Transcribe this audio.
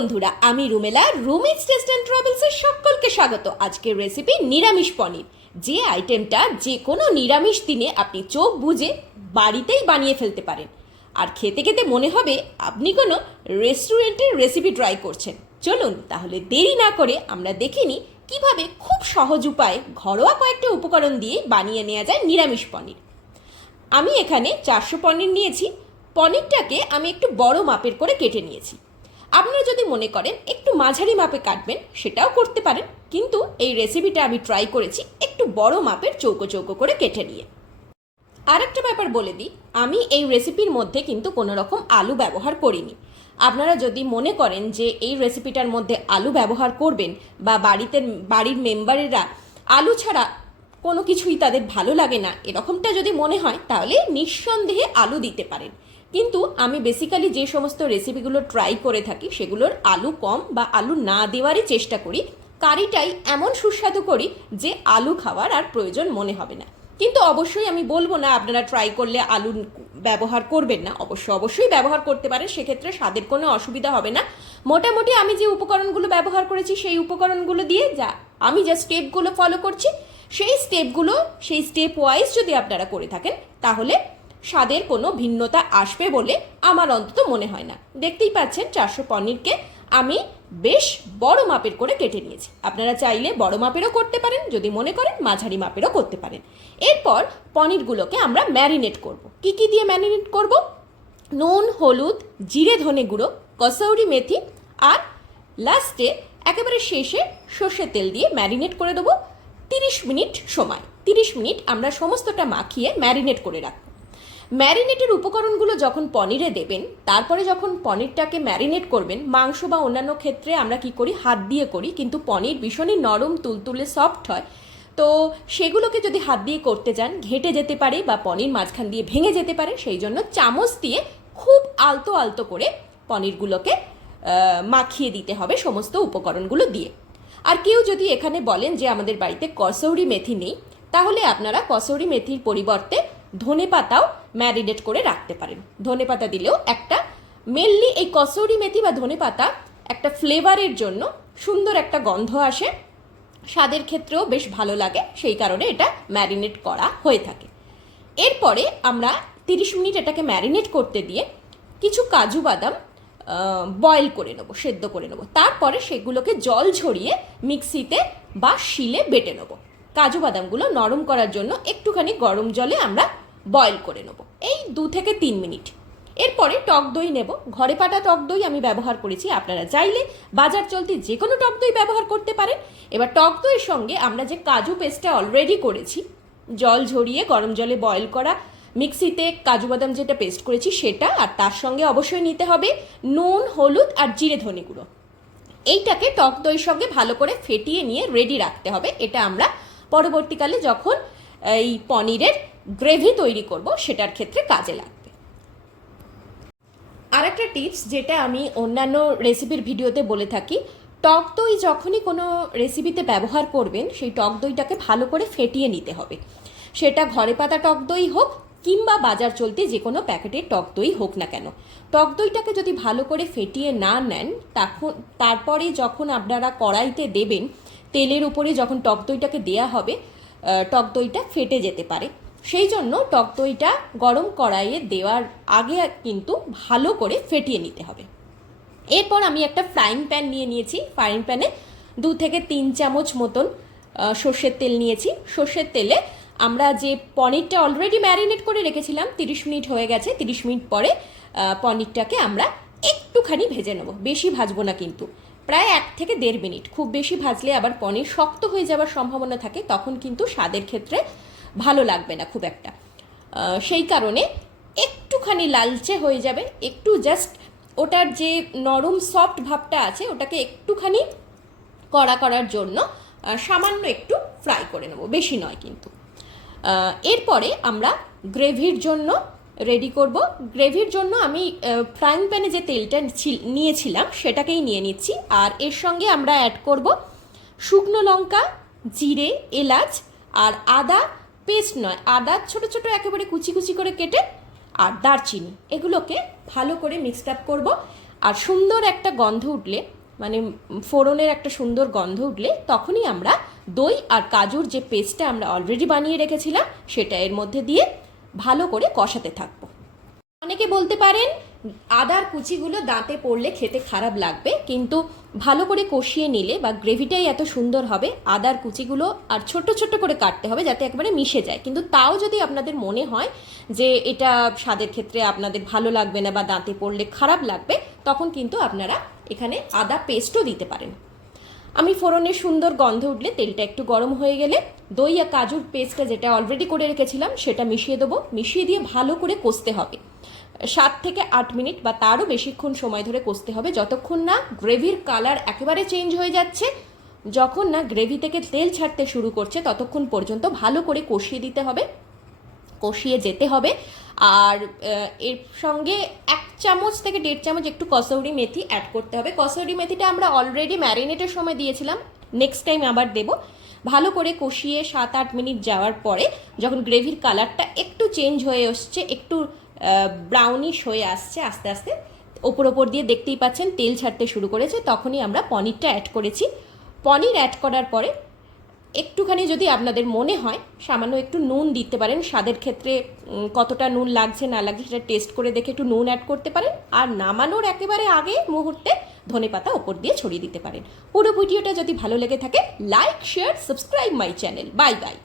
বন্ধুরা, আমি Rumela Rumi's taste and ট্রাভেলসের সকলকে স্বাগত। আজকের রেসিপি নিরামিষ পনির। যে আইটেমটা যে কোনো নিরামিষ দিনে আপনি চোখ বুজে বাড়িতেই বানিয়ে ফেলতে পারেন। আর খেতে খেতে মনে হবে আপনি কোনো রেস্টুরেন্টের রেসিপি ট্রাই করছেন। চলুন, তাহলে দেরি না করে আমরা দেখে নিই কীভাবে খুব সহজ উপায়ে ঘরোয়া কয়েকটা উপকরণ দিয়ে বানিয়ে নেওয়া যায় নিরামিষ পনির। আমি এখানে চারশো পনির নিয়েছি। পনিরটাকে আমি একটু বড় মাপের করে কেটে নিয়েছি। আপনারা যদি মনে করেন একটু মাঝারি মাপে কাটবেন, সেটাও করতে পারেন। কিন্তু এই রেসিপিটা আমি ট্রাই করেছি একটু বড় মাপের চৌকো চৌকো করে কেটে নিয়ে। আরেকটা ব্যাপার বলে দিই, আমি এই রেসিপির মধ্যে কিন্তু কোনো রকম আলু ব্যবহার করিনি। আপনারা যদি মনে করেন যে এই রেসিপিটার মধ্যে আলু ব্যবহার করবেন বা বাড়িতে বাড়ির মেম্বারেরা আলু ছাড়া কোনো কিছুই তাদের ভালো লাগে না। এরকমটা যদি মনে হয়, তাহলে নিঃসন্দেহে আলু দিতে পারেন। কিন্তু আমি বেসিক্যালি যে সমস্ত রেসিপিগুলো ট্রাই করে থাকি, সেগুলোর আলু কম বা আলু না দেওয়ারই চেষ্টা করি। কারিটাই এমন সুস্বাদু করি যে আলু খাওয়ার আর প্রয়োজন মনে হবে না। কিন্তু অবশ্যই আমি বলব না, আপনারা ট্রাই করলে আলু ব্যবহার করবেন না। অবশ্য অবশ্যই ব্যবহার করতে পারেন, সেক্ষেত্রে স্বাদের কোনো অসুবিধা হবে না। মোটামুটি আমি যে উপকরণগুলো ব্যবহার করেছি, সেই উপকরণগুলো দিয়ে যা, আমি যা স্টেপগুলো ফলো করছি সেই স্টেপগুলো, সেই স্টেপ ওয়াইজ যদি আপনারা করে থাকেন, তাহলে স্বাদের কোনো ভিন্নতা আসবে বলে আমার অন্তত মনে হয় না। দেখতেই পাচ্ছেন চারশো পনিরকে আমি বেশ বড় মাপের করে কেটে নিয়েছি। আপনারা চাইলে বড় মাপেরও করতে পারেন, যদি মনে করেন মাঝারি মাপেরও করতে পারেন। এরপর পনিরগুলোকে আমরা ম্যারিনেট করব। কি কি দিয়ে ম্যারিনেট করব? নুন, হলুদ, জিরে, ধনে গুঁড়ো, কসৌরি মেথি আর লাস্টে একেবারে শেষে সর্ষের তেল দিয়ে ম্যারিনেট করে দেবো। তিরিশ মিনিট সময়। তিরিশ মিনিট আমরা সমস্তটা মাখিয়ে ম্যারিনেট করে রাখব। ম্যারিনেটের উপকরণগুলো যখন পনিরে দেবেন, তারপরে যখন পনিরটাকে ম্যারিনেট করবেন, মাংস বা অন্যান্য ক্ষেত্রে আমরা কি করি? হাত দিয়ে করি, কিন্তু পনির ভীষণই নরম, তুলতুলে, সফট হয়। তো সেগুলোকে যদি হাত দিয়ে করতে যান, ঘেটে যেতে পারে বা পনির মাঝখান দিয়ে ভেঙে যেতে পারে, সেই জন্য চামচ দিয়ে খুব আলতো আলতো করে পনিরগুলোকে মাখিয়ে দিতে হবে সমস্ত উপকরণগুলো দিয়ে। আর কেউ যদি এখানে বলেন যে আমাদের বাড়িতে কসৌরি মেথি নেই, তাহলে আপনারা কসৌরি মেথির পরিবর্তে ধনে পাতাও ম্যারিনেট করে রাখতে পারেন। ধনে পাতা দিলেও একটা মেনলি এই কসৌরি মেথি বা ধনে পাতা একটা ফ্লেভারের জন্য সুন্দর একটা গন্ধ আসে, স্বাদের ক্ষেত্রেও বেশ ভালো লাগে, সেই কারণে এটা ম্যারিনেট করা হয়ে থাকে। এরপরে আমরা তিরিশ মিনিট এটাকে ম্যারিনেট করতে দিয়ে কিছু কাজু বাদাম বয়েল করে নেব, সেদ্ধ করে নেব। তারপরে সেগুলোকে জল ঝরিয়ে মিক্সিতে বা শিলে বেটে নেব। কাজু বাদামগুলো নরম করার জন্য একটুখানি গরম জলে আমরা বয়েল করে নেব। এই দু থেকে তিন মিনিট। এরপরে টক দই নেব। ঘরে পাটা টক দই আমি ব্যবহার করেছি, আপনারা চাইলে বাজার চলতি যে কোনো টক দই ব্যবহার করতে পারেন। এবার টক দইয়ের সঙ্গে আমরা যে কাজু পেস্টটা অলরেডি করেছি, জল ঝরিয়ে গরম জলে বয়েল করা মিক্সিতে কাজু বাদাম যেটা পেস্ট করেছি সেটা, আর তার সঙ্গে অবশ্যই নিতে হবে নুন, হলুদ আর জিরে ধনে গুঁড়ো। এইটাকে টক দইয়ের সঙ্গে ভালো করে ফেটিয়ে নিয়ে রেডি রাখতে হবে। এটা আমরা পরবর্তীকালে যখন এই পনিরের গ্রেভি তৈরি করব, সেটার ক্ষেত্রে কাজে লাগবে। আরেকটা টিপস যেটা আমি অন্যান্য রেসিপির ভিডিওতে বলে থাকি, টক দই যখনই কোনো রেসিপিতে ব্যবহার করবেন, সেই টক দইটাকে ভালো করে ফেটিয়ে নিতে হবে। সেটা ঘরে পাতা টক দই হোক কিংবা বাজার চলতে যে কোনো প্যাকেটের টক দই হোক না কেন। টক দইটাকে যদি ভালো করে ফেটিয়ে না নেন, তখন, তারপরে যখন আপনারা কড়াইতে দেবেন, তেলের উপরে যখন টক দইটাকে দেয়া হবে টক দইটা ফেটে যেতে পারে। সেই জন্য টক দইটা গরম কড়াইয়ে দেওয়ার আগে কিন্তু ভালো করে ফেটিয়ে নিতে হবে। এরপর আমি একটা ফ্রাইং প্যান নিয়ে নিয়েছি। ফ্রাইং প্যানে দু থেকে তিন চামচ মতন সর্ষের তেল নিয়েছি। সর্ষের তেলে আমরা যে পনিরটা অলরেডি ম্যারিনেট করে রেখেছিলাম, তিরিশ মিনিট হয়ে গেছে, তিরিশ মিনিট পরে পনিরটাকে আমরা একটুখানি ভেজে নেব। বেশি ভাজবো না কিন্তু। প্রায় এক থেকে দেড় মিনিট। খুব বেশি ভাজলে আবার পনির শক্ত হয়ে যাওয়ার সম্ভাবনা থাকে, তখন কিন্তু স্বাদের ক্ষেত্রে ভালো লাগবে না খুব একটা। সেই কারণে একটুখানি লালচে হয়ে যাবে। একটু জাস্ট ওটার যে নরম সফট ভাবটা আছে, ওটাকে একটুখানি কড়া করার জন্য সামান্য একটু ফ্রাই করে নেব। বেশি নয় কিন্তু। এরপরে আমরা গ্রেভির জন্য রেডি করব। গ্রেভির জন্য আমি ফ্রাইং প্যানে যে তেলটা ছিল- নিয়েছিলাম সেটাকেই নিয়ে নিচ্ছি। আর এর সঙ্গে আমরা অ্যাড করব শুকনো লঙ্কা, জিরে, এলাচ আর আদা পেস্ট নয়। আদা ছোট ছোট একেবারে কুচি কুচি করে কেটে আর দারচিনি। এগুলোকে ভালো করে মিক্সড আপ করব। আর সুন্দর একটা গন্ধ উঠলে মানে ফোড়নের একটা সুন্দর গন্ধ উঠলে তখনই আমরা দই আর কাজুর যে পেস্টটা আমরা অলরেডি বানিয়ে রেখেছিলাম, সেটা এর মধ্যে দিয়ে ভালো করে কষাতে থাকব। অনেকে বলতে পারেন, আদার কুচিগুলো দাঁতে পড়লে খেতে খারাপ লাগবে, কিন্তু ভালো করে কষিয়ে নিলে বা গ্রেভিটাই এত সুন্দর হবে, আদার কুচিগুলো আর ছোট ছোট করে কাটতে হবে যাতে একবারে মিশে যায়। কিন্তু তাও যদি আপনাদের মনে হয় যে এটা স্বাদের ক্ষেত্রে আপনাদের ভালো লাগবে না বা দাঁতে পড়লে খারাপ লাগবে, তখন কিন্তু আপনারা এখানে আদা পেস্টও দিতে পারেন। আমি ফোড়নের সুন্দর গন্ধ উঠলে তেলটা একটু গরম হয়ে গেলে দই আর কাজুর পেস্টটা যেটা অলরেডি করে রেখেছিলাম, সেটা মিশিয়ে দেবো। মিশিয়ে দিয়ে ভালো করে কষতে হবে। সাত থেকে আট মিনিট বা তারও বেশিক্ষণ সময় ধরে কষতে হবে। যতক্ষণ না গ্রেভির কালার একেবারে চেঞ্জ হয়ে যাচ্ছে, যখন না গ্রেভি থেকে তেল ছাড়তে শুরু করছে, ততক্ষণ পর্যন্ত ভালো করে কষিয়ে দিতে হবে। কষিয়ে যেতে হবে। আর এর সঙ্গে এক চামচ থেকে দেড় চামচ একটু কসৌরি মেথি অ্যাড করতে হবে। কসৌরি মেথিটা আমরা অলরেডি ম্যারিনেটের সময় দিয়েছিলাম। নেক্সট টাইম আবার দেব। ভালো করে কষিয়ে সাত আট মিনিট যাওয়ার পরে যখন গ্রেভির কালারটা একটু চেঞ্জ হয়ে আসছে একটু ব্রাউনিশ হয়ে আসছে আস্তে আস্তে, ওপর ওপর দিয়ে দেখতেই পাচ্ছেন তেল ছাড়তে শুরু করেছে। তখনই আমরা পনিরটা অ্যাড করেছি। পনির অ্যাড করার পরে একটুখানি যদি আপনাদের মনে হয়, সামান্য একটু নুন দিতে পারেন। স্বাদের ক্ষেত্রে কতটা নুন লাগছে, না লাগছে সেটা টেস্ট করে দেখে একটু নুন অ্যাড করতে পারেন। আর নামানোর একেবারে আগে মুহূর্তে ধনে পাতা ওপর দিয়ে ছড়িয়ে দিতে পারেন। পুরো ভিডিওটা যদি ভালো লেগে থাকে like share subscribe my channel bye bye